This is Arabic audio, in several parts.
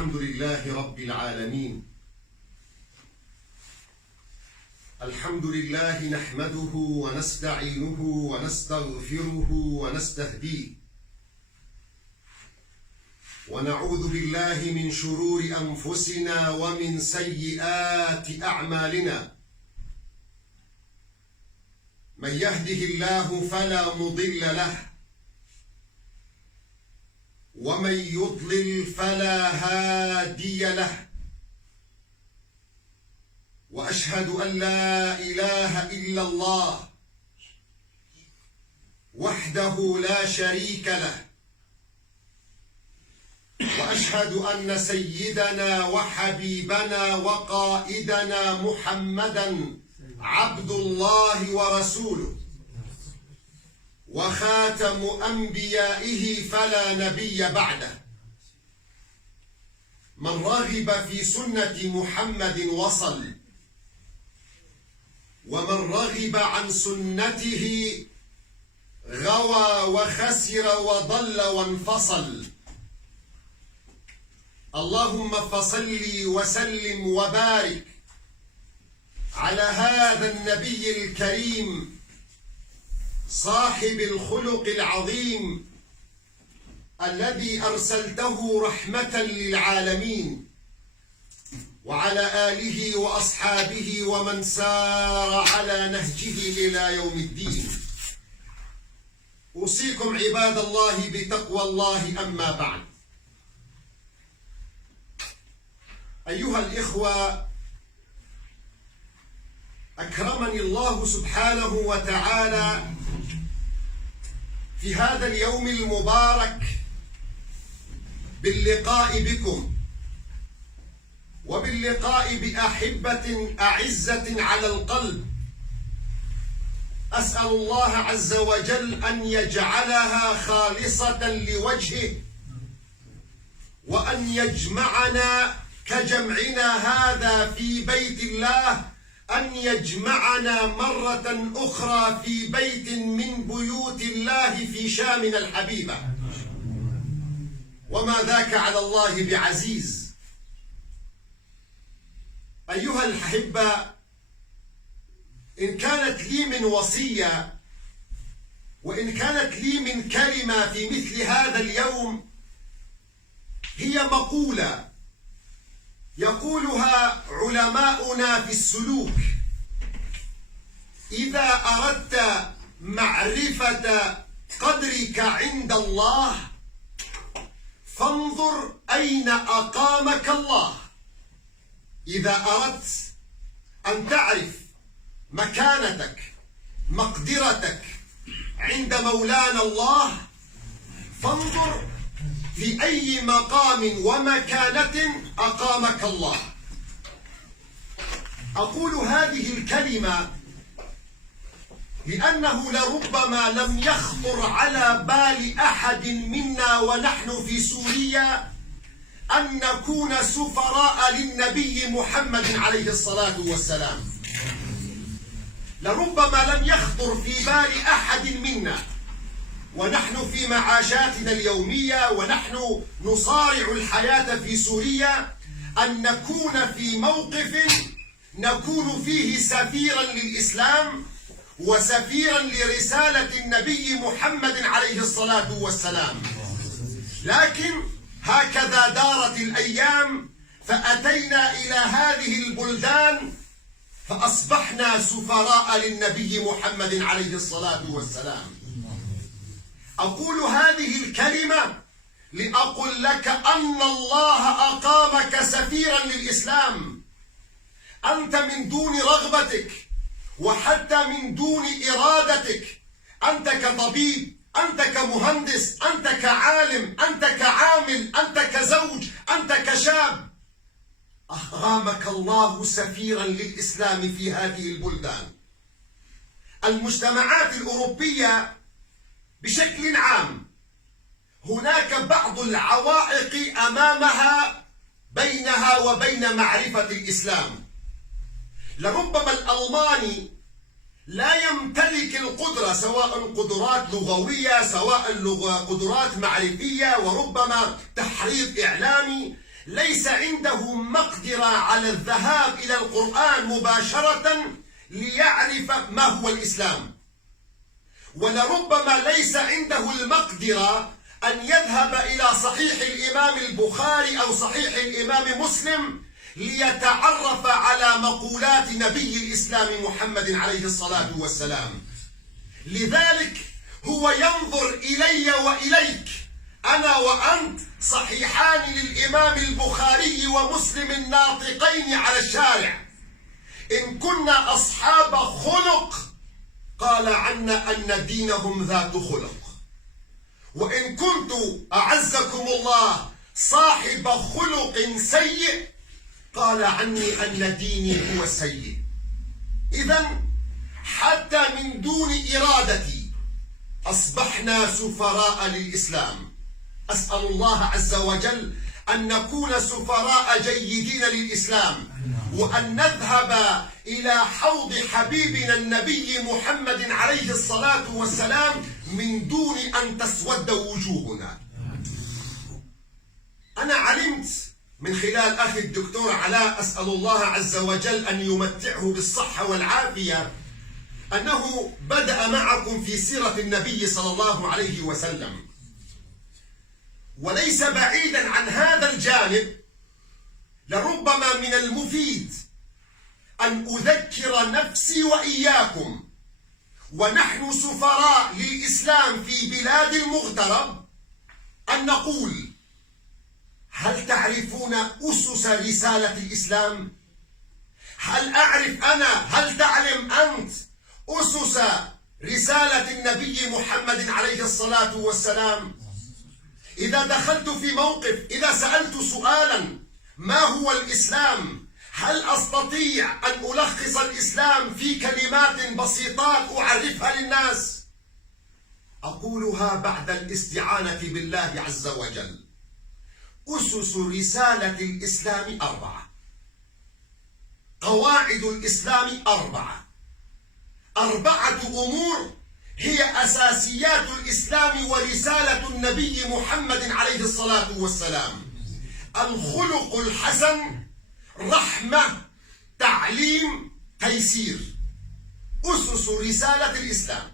الحمد لله رب العالمين. الحمد لله نحمده ونستعينه ونستغفره ونستهديه، ونعوذ بالله من شرور أنفسنا ومن سيئات أعمالنا. من يهده الله فلا مضل له، ومن يضلل فلا هادي له. وأشهد أن لا إله إلا الله وحده لا شريك له، وأشهد أن سيدنا وحبيبنا وقائدنا محمدًا عبد الله ورسوله، وخاتم أنبيائه فلا نبي بعده. من رغب في سنة محمد وصل، ومن رغب عن سنته غوى وخسر وضل وانفصل. اللهم فصل وسلم وبارك على هذا النبي الكريم صاحب الخلق العظيم الذي أرسلته رحمة للعالمين، وعلى آله وأصحابه ومن سار على نهجه إلى يوم الدين. أوصيكم عباد الله بتقوى الله، أما بعد. أيها الإخوة، أكرمني الله سبحانه وتعالى في هذا اليوم المبارك باللقاء بكم، وباللقاء بأحبة أعزة على القلب. أسأل الله عز وجل أن يجعلها خالصة لوجهه، وأن يجمعنا كجمعنا هذا في بيت الله، أن يجمعنا مرة أخرى في بيت من بيوت الله في شامنا الحبيبة، وما ذاك على الله بعزيز. أيها الأحبة، إن كانت لي من وصية، وإن كانت لي من كلمة في مثل هذا اليوم، هي مقولة يقولها علماؤنا في السلوك: إذا أردت معرفة قدرك عند الله فانظر أين أقامك الله. إذا أردت أن تعرف مكانتك، مقدرتك عند مولانا الله، فانظر في أي مقام ومكانة أقامك الله. أقول هذه الكلمة لأنه لربما لم يخطر على بال أحد منا ونحن في سوريا أن نكون سفراء للنبي محمد عليه الصلاة والسلام. لربما لم يخطر في بال أحد منا ونحن في معاشاتنا اليومية، ونحن نصارع الحياة في سوريا، أن نكون في موقف نكون فيه سفيرا للإسلام وسفيرا لرسالة النبي محمد عليه الصلاة والسلام. لكن هكذا دارت الأيام، فأتينا إلى هذه البلدان فأصبحنا سفراء للنبي محمد عليه الصلاة والسلام. أقول هذه الكلمة لأقول لك أن الله أقامك سفيرا للإسلام. أنت من دون رغبتك، وحتى من دون إرادتك، أنت كطبيب، أنت كمهندس، أنت كعالم، أنت كعامل، أنت كزوج، أنت كشاب، أقامك الله سفيرا للإسلام في هذه البلدان. المجتمعات الأوروبية بشكل عام هناك بعض العوائق أمامها بينها وبين معرفة الإسلام. لربما الألماني لا يمتلك القدرة، سواء قدرات لغوية، سواء قدرات معرفية، وربما تحريض إعلامي، ليس عنده مقدرة على الذهاب إلى القرآن مباشرة ليعرف ما هو الإسلام، ولربما ليس عنده المقدرة أن يذهب إلى صحيح الإمام البخاري أو صحيح الإمام مسلم ليتعرف على مقولات نبي الإسلام محمد عليه الصلاة والسلام. لذلك هو ينظر إلي وإليك، أنا وأنت صحيحان للإمام البخاري ومسلم الناطقين على الشارع، إن كنا أصحاب خلق قال عنا أن دينهم ذات خلق، وإن كنت أعزكم الله صاحب خلق سيء قال عني أن ديني هو السيء. إذن حتى من دون إرادتي أصبحنا سفراء للإسلام. أسأل الله عز وجل أن نكون سفراء جيدين للإسلام، وأن نذهب إلى حوض حبيبنا النبي محمد عليه الصلاة والسلام من دون أن تسود وجوهنا. أنا علمت من خلال أخي الدكتور علاء، أسأل الله عز وجل أن يمتعه بالصحة والعافية، أنه بدأ معكم في سيرة النبي صلى الله عليه وسلم، وليس بعيدا عن هذا الجانب لربما من المفيد أن أذكر نفسي وإياكم ونحن سفراء للإسلام في بلاد المغترب أن نقول: هل تعرفون أسس رسالة الإسلام؟ هل أعرف أنا؟ هل تعلم أنت أسس رسالة النبي محمد عليه الصلاة والسلام؟ إذا دخلت في موقف، إذا سألت سؤالا ما هو الإسلام، هل أستطيع أن ألخص الإسلام في كلمات بسيطات أعرفها للناس؟ أقولها بعد الاستعانة بالله عز وجل. أسس رسالة الإسلام 4، قواعد الإسلام 4 أمور هي أساسيات الإسلام ورسالة النبي محمد عليه الصلاة والسلام: الخلق الحسن، رحمة، تعليم، تيسير. أسس رسالة الإسلام.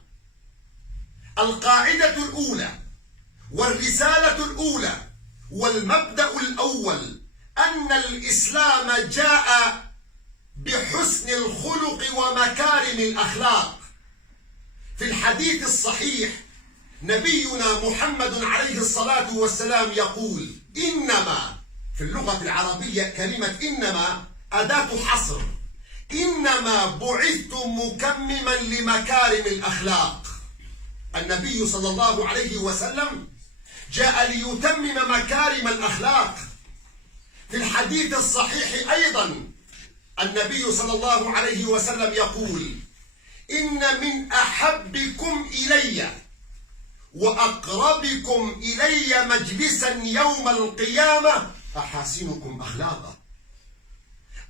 القاعدة الأولى والرسالة الأولى والمبدأ الأول أن الإسلام جاء بحسن الخلق ومكارم الأخلاق. في الحديث الصحيح نبينا محمد عليه الصلاة والسلام يقول: إنما، في اللغة العربية كلمة إنما أداة حصر، إنما بعثت مكمما لمكارم الأخلاق. النبي صلى الله عليه وسلم جاء ليتمم مكارم الأخلاق. في الحديث الصحيح أيضا النبي صلى الله عليه وسلم يقول: إن من أحبكم إلي وأقربكم إلي مجلسا يوم القيامة أحاسنكم أخلاقا.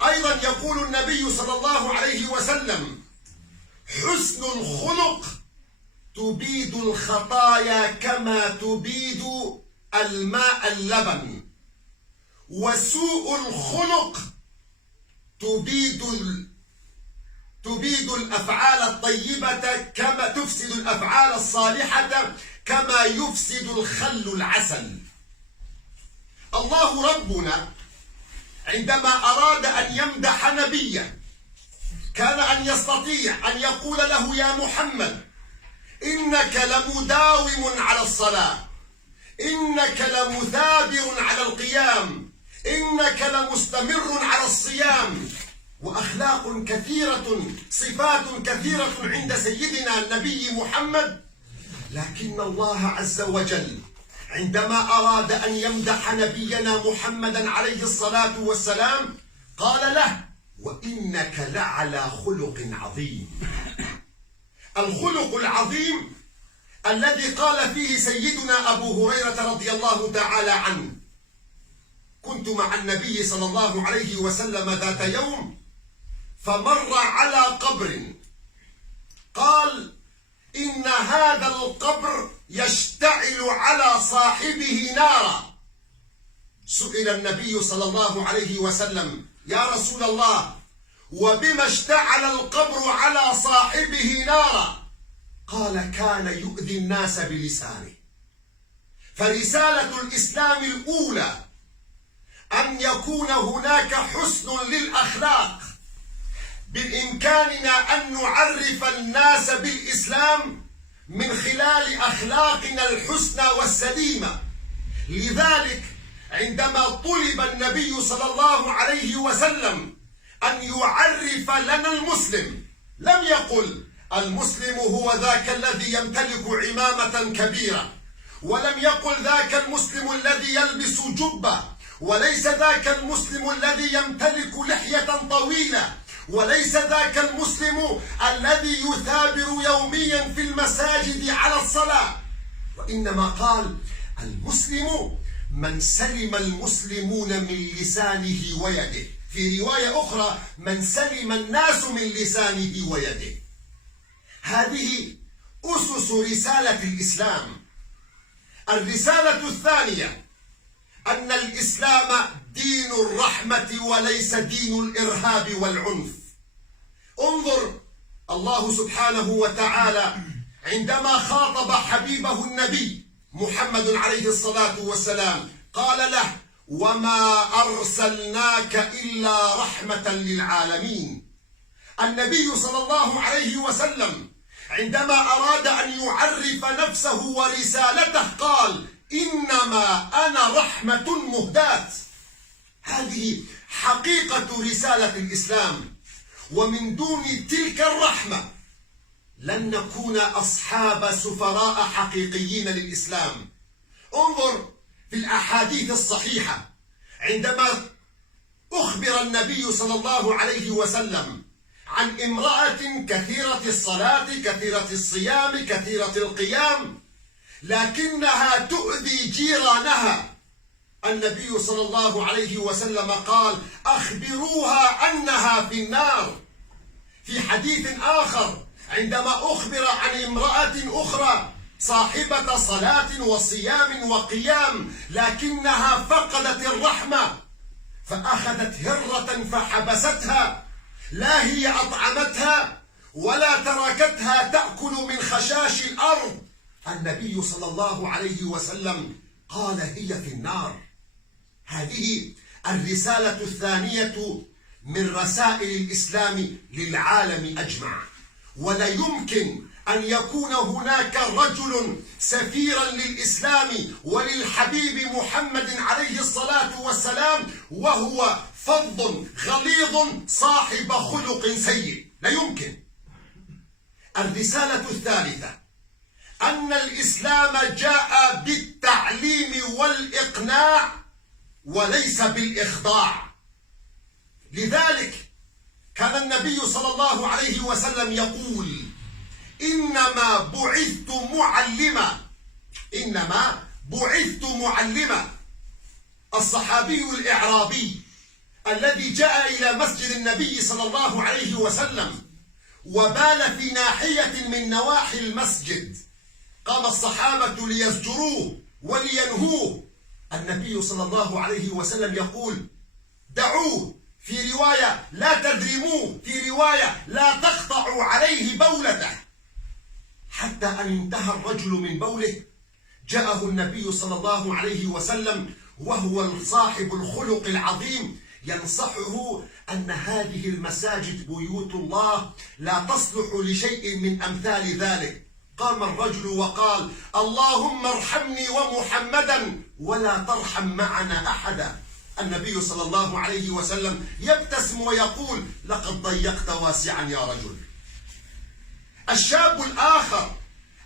أيضا يقول النبي صلى الله عليه وسلم: حسن الخلق تبيد الخطايا كما تبيد الماء اللبن، وسوء الخلق تبيد الأفعال الطيبة كما تفسد الأفعال الصالحة كما يفسد الخل العسل. الله ربنا عندما أراد أن يمدح نبيا كان أن يستطيع أن يقول له: يا محمد إنك لمداوم على الصلاة، إنك لمثابر على القيام، إنك لمستمر على الصيام. وأخلاق كثيرة، صفات كثيرة عند سيدنا النبي محمد. لكن الله عز وجل عندما أراد أن يمدح نبينا محمدا عليه الصلاة والسلام قال له: وإنك لعلى خلق عظيم. الخلق العظيم الذي قال فيه سيدنا أبو هريرة رضي الله تعالى عنه: كنت مع النبي صلى الله عليه وسلم ذات يوم فمر على قبر، قال: إن هذا القبر يشتعل على صاحبه نارا. سئل النبي صلى الله عليه وسلم: يا رسول الله، وبما اشتعل القبر على صاحبه نارا؟ قال: كان يؤذي الناس بلسانه. فرسالة الإسلام الأولى أن يكون هناك حسن للأخلاق، بإمكاننا أن نعرف الناس بالإسلام من خلال أخلاقنا الحسنى والسليمة. لذلك عندما طلب النبي صلى الله عليه وسلم أن يعرف لنا المسلم، لم يقل المسلم هو ذاك الذي يمتلك عمامة كبيرة، ولم يقل ذاك المسلم الذي يلبس جبة، وليس ذاك المسلم الذي يمتلك لحية طويلة، وليس ذاك المسلم الذي يثابر يوميا في المساجد على الصلاة، وإنما قال المسلم من سلم المسلمون من لسانه ويده. في رواية أخرى: من سلم الناس من لسانه ويده. هذه أسس رسالة الإسلام. الرسالة الثانية أن الإسلام دين الرحمة وليس دين الإرهاب والعنف. انظر الله سبحانه وتعالى عندما خاطب حبيبه النبي محمد عليه الصلاة والسلام قال له: وما أرسلناك إلا رحمة للعالمين. النبي صلى الله عليه وسلم عندما أراد أن يعرف نفسه ورسالته قال: إنما أنا رحمة مهداة. هذه حقيقة رسالة الإسلام، ومن دون تلك الرحمة لن نكون أصحاب سفراء حقيقيين للإسلام. انظر في الأحاديث الصحيحة عندما أخبر النبي صلى الله عليه وسلم عن امرأة كثيرة الصلاة كثيرة الصيام كثيرة القيام لكنها تؤذي جيرانها، النبي صلى الله عليه وسلم قال: أخبروها أنها في النار. في حديث آخر عندما أخبر عن امرأة أخرى صاحبة صلاة وصيام وقيام لكنها فقدت الرحمة فأخذت هرة فحبستها، لا هي أطعمتها ولا تركتها تأكل من خشاش الأرض، النبي صلى الله عليه وسلم قال: هي في النار. هذه الرسالة الثانية من رسائل الإسلام للعالم أجمع. ولا يمكن أن يكون هناك رجل سفيرا للإسلام وللحبيب محمد عليه الصلاة والسلام وهو فظ غليظ صاحب خلق سيء، لا يمكن. الرسالة الثالثة أن الإسلام جاء بالتعليم والإقناع وليس بالإخضاع. لذلك كان النبي صلى الله عليه وسلم يقول: إنما بعثت معلما، إنما بعثت معلما. الصحابي الإعرابي الذي جاء إلى مسجد النبي صلى الله عليه وسلم وبال في ناحية من نواحي المسجد، قام الصحابة ليزجروه ولينهوه، النبي صلى الله عليه وسلم يقول: دعوه، في رواية لا تدرموه، في رواية لا تقطعوا عليه بولته. حتى أن انتهى الرجل من بوله جاءه النبي صلى الله عليه وسلم وهو صاحب الخلق العظيم ينصحه أن هذه المساجد بيوت الله لا تصلح لشيء من أمثال ذلك. قام الرجل وقال: اللهم ارحمني ومحمدا ولا ترحم معنا أحدا. النبي صلى الله عليه وسلم يبتسم ويقول: لقد ضيقت واسعا يا رجل. الشاب الآخر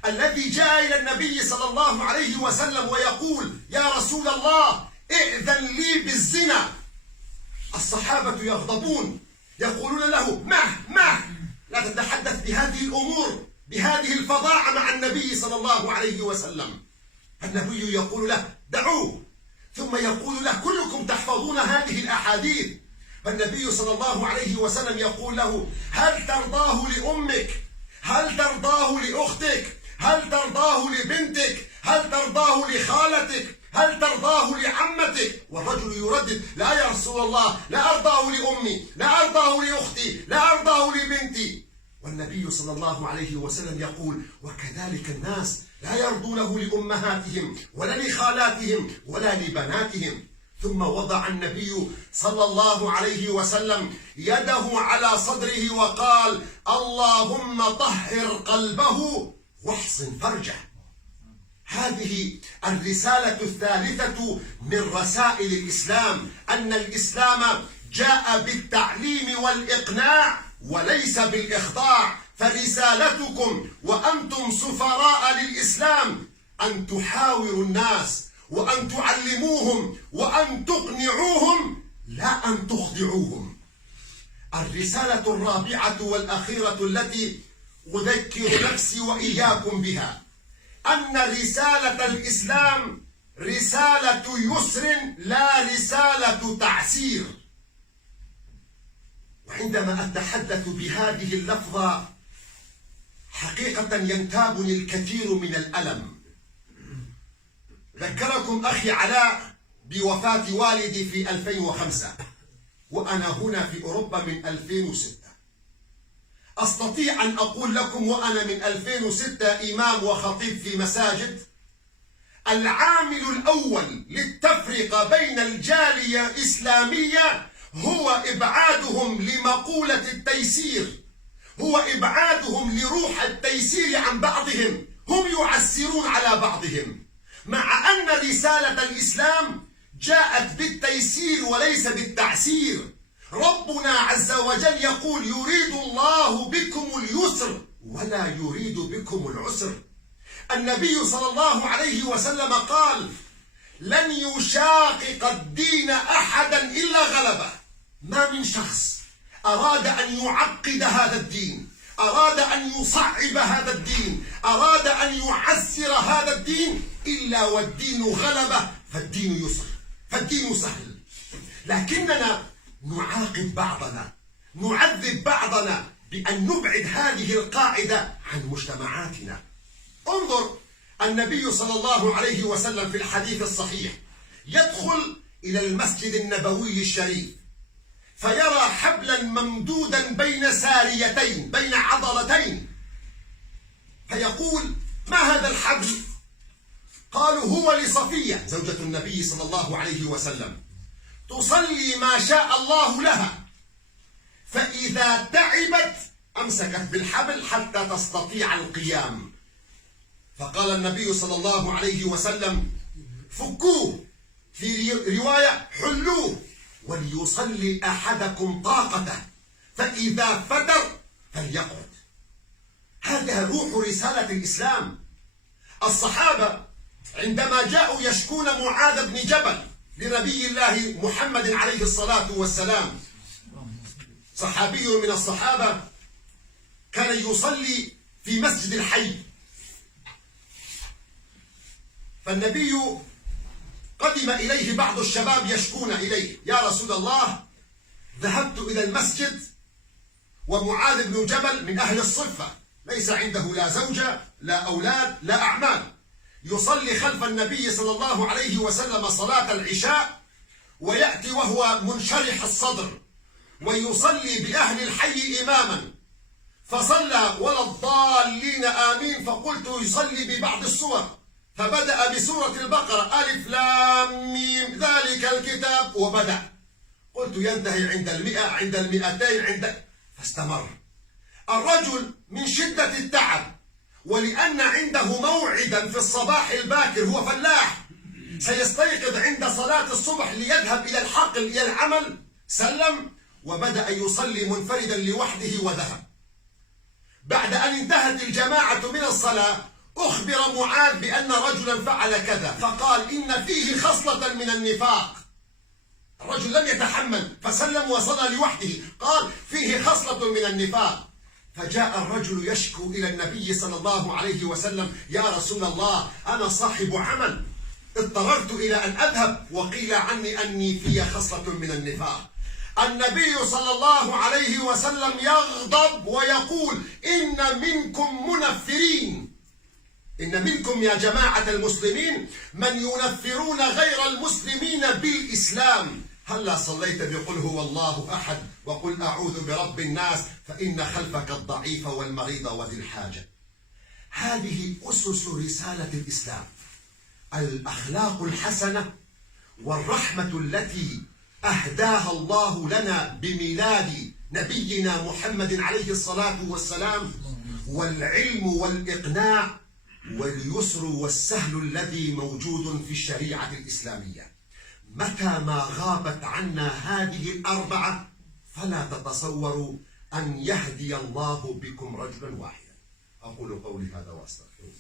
الذي جاء إلى النبي صلى الله عليه وسلم ويقول: يا رسول الله ائذن لي بالزنا. الصحابة يغضبون يقولون له: مه لا تتحدث بهذه الأمور بهذه الفظاعة مع النبي صلى الله عليه وسلم. النبي يقول له: دعوه، ثم يقول له: كلكم تحفظون هذه الأحاديث. فالنبي صلى الله عليه وسلم يقول له: هل ترضاه لأمك؟ هل ترضاه لأختك؟ هل ترضاه لبنتك؟ هل ترضاه لخالتك؟ هل ترضاه لعمتك؟ والرجل يردد: لا يا رسول الله، لا أرضاه لأمي، لا أرضاه لأختي، لا أرضاه لبنتي. والنبي صلى الله عليه وسلم يقول: وكذلك الناس لا يرضونه لأمهاتهم ولا لخالاتهم ولا لبناتهم. ثم وضع النبي صلى الله عليه وسلم يده على صدره وقال: اللهم طهر قلبه واحصن فرجه. هذه الرسالة الثالثة من رسائل الإسلام، أن الإسلام جاء بالتعليم والإقناع وليس بالإخضاع. فرسالتكم وأنتم سفراء للإسلام أن تحاوروا الناس وأن تعلموهم وأن تقنعوهم، لا أن تخضعوهم. الرسالة الرابعة والأخيرة التي أذكر نفسي وإياكم بها، أن رسالة الإسلام رسالة يسر لا رسالة تعسير. وعندما أتحدث بهذه اللفظة حقيقة ينتابني الكثير من الألم. ذكركم أخي علاء بوفاة والدي في 2005، وأنا هنا في أوروبا من 2006. أستطيع أن أقول لكم وأنا من 2006 إمام وخطيب في مساجد: العامل الأول للتفرقة بين الجالية الإسلامية هو إبعادهم لمقولة التيسير، هو إبعادهم لروح التيسير عن بعضهم. هم يعسرون على بعضهم، مع أن رسالة الإسلام جاءت بالتيسير وليس بالتعسير. ربنا عز وجل يقول: يريد الله بكم اليسر ولا يريد بكم العسر. النبي صلى الله عليه وسلم قال: لن يشاقق الدين أحدا إلا غلبه. ما من شخص أراد أن يعقد هذا الدين، أراد أن يصعب هذا الدين، أراد أن يعسر هذا الدين، إلا والدين غلبه. فالدين يسر، فالدين سهل. لكننا نعاقب بعضنا، نعذب بعضنا بأن نبعد هذه القاعدة عن مجتمعاتنا. انظر النبي صلى الله عليه وسلم في الحديث الصحيح يدخل إلى المسجد النبوي الشريف فيرى حبلا ممدودا بين ساريتين، بين عضلتين، فيقول: ما هذا الحبل؟ قالوا: هو لصفية زوجة النبي صلى الله عليه وسلم، تصلي ما شاء الله لها، فإذا تعبت أمسكت بالحبل حتى تستطيع القيام. فقال النبي صلى الله عليه وسلم: فكوه، في رواية حلوه، وليصلي أحدكم طاقته، فإذا فتر فليقعد. هذا روح رسالة الإسلام. الصحابة عندما جاءوا يشكون معاذ بن جبل لنبي الله محمد عليه الصلاة والسلام، صحابي من الصحابة كان يصلي في مسجد الحي، فالنبي قدم إليه بعض الشباب يشكون إليه: يا رسول الله، ذهبت إلى المسجد ومعاذ بن جبل من أهل الصفة، ليس عنده لا زوجة لا أولاد لا أعمال، يصلي خلف النبي صلى الله عليه وسلم صلاة العشاء، ويأتي وهو منشرح الصدر ويصلي بأهل الحي إماما، فصلى ولا الضالين آمين، فقلت يصلي ببعض السور، فبدأ بسورة البقرة: ألف لام ميم ذلك الكتاب، وبدأ. قلت ينتهي عند 100، عند 200، فاستمر. الرجل من شدة التعب، ولأن عنده موعدا في الصباح الباكر، هو فلاح سيستيقظ عند صلاة الصبح ليذهب إلى الحقل إلى العمل، سلم وبدأ يصلي منفردا لوحده وذهب. بعد أن انتهت الجماعة من الصلاة أخبر معاذ بأن رجلا فعل كذا، فقال: إن فيه خصلة من النفاق. الرجل لم يتحمل فسلم وصلى لوحده، قال: فيه خصلة من النفاق. فجاء الرجل يشكو إلى النبي صلى الله عليه وسلم: يا رسول الله، أنا صاحب عمل، اضطررت إلى أن أذهب، وقيل عني أني في خصلة من النفاق. النبي صلى الله عليه وسلم يغضب ويقول: إن منكم منفرين، إن منكم يا جماعة المسلمين من ينفرون غير المسلمين بالإسلام. هلا صليت بقل هو الله أحد وقل أعوذ برب الناس فإن خلفك الضعيف والمريض وذي الحاجة. هذه أسس رسالة الإسلام: الأخلاق الحسنة والرحمة التي أهداها الله لنا بميلاد نبينا محمد عليه الصلاة والسلام، والعلم والإقناع واليسر والسهل الذي موجود في الشريعة الإسلامية. متى ما غابت عنا هذه الأربعة فلا تتصوروا أن يهدي الله بكم رجلا واحدا. أقول قولي هذا وأستغفر الله.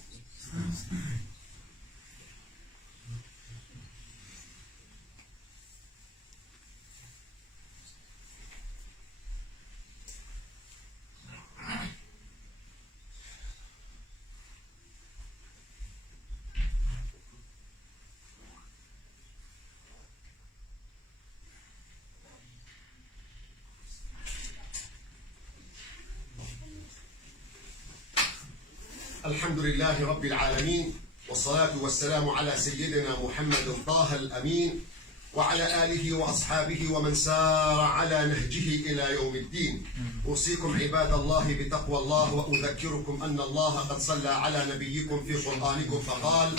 الحمد لله رب العالمين، والصلاة والسلام على سيدنا محمد طه الأمين وعلى آله وأصحابه ومن سار على نهجه إلى يوم الدين. أوصيكم عباد الله بتقوى الله، وأذكركم أن الله قد صلى على نبيكم في قرآنكم فقال: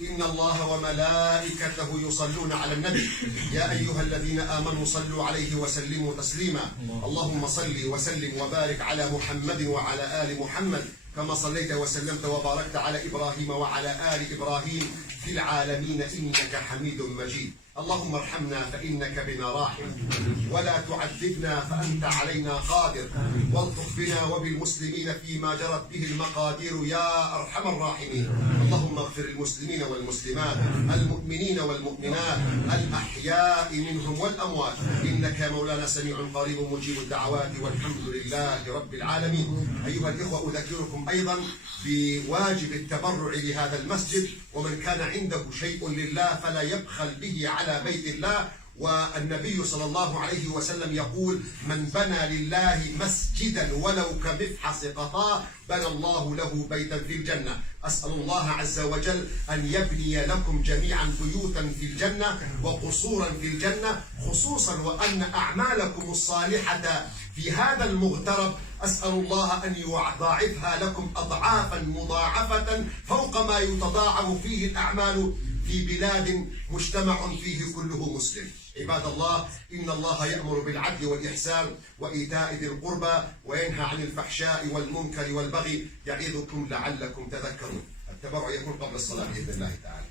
إن الله وملائكته يصلون على النبي يا أيها الذين آمنوا صلوا عليه وسلموا تسليما. اللهم صل وسلم وبارك على محمد وعلى آل محمد كما صليت وسلمت وباركت على إبراهيم وعلى آل إبراهيم في العالمين إنك حميد مجيد. اللهم ارحمنا فإنك بنا راحم، ولا تعذبنا فأنت علينا قادر، والطف بنا وبالمسلمين فيما جرت به المقادير يا أرحم الراحمين. اللهم اغفر المسلمين والمسلمات، المؤمنين والمؤمنات، الأحياء منهم والأموات، إنك مولانا سميع قريب مجيب الدعوات، والحمد لله رب العالمين. أيها الإخوة، أذكركم أيضا بواجب التبرع لهذا المسجد، ومن كان عنده شيء لله فلا يبخل به على بيت الله. والنبي صلى الله عليه وسلم يقول: من بنى لله مسجدا ولو كمفحص قطاء بنى الله له بيتا في الجنة. أسأل الله عز وجل أن يبني لكم جميعا بيوتا في الجنة وقصورا في الجنة، خصوصا وأن أعمالكم الصالحة في هذا المغترب أسأل الله أن يضاعفها لكم أضعافا مضاعفة فوق ما يتضاعف فيه الأعمال في بلاد مجتمع فيه كله مسلم. عباد الله، إن الله يأمر بالعدل والإحسان وإيتاء ذي القربى وينهى عن الفحشاء والمنكر والبغي، يعظكم لعلكم تذكرون. التبرع يكون قبل الصلاة بإذن الله تعالى.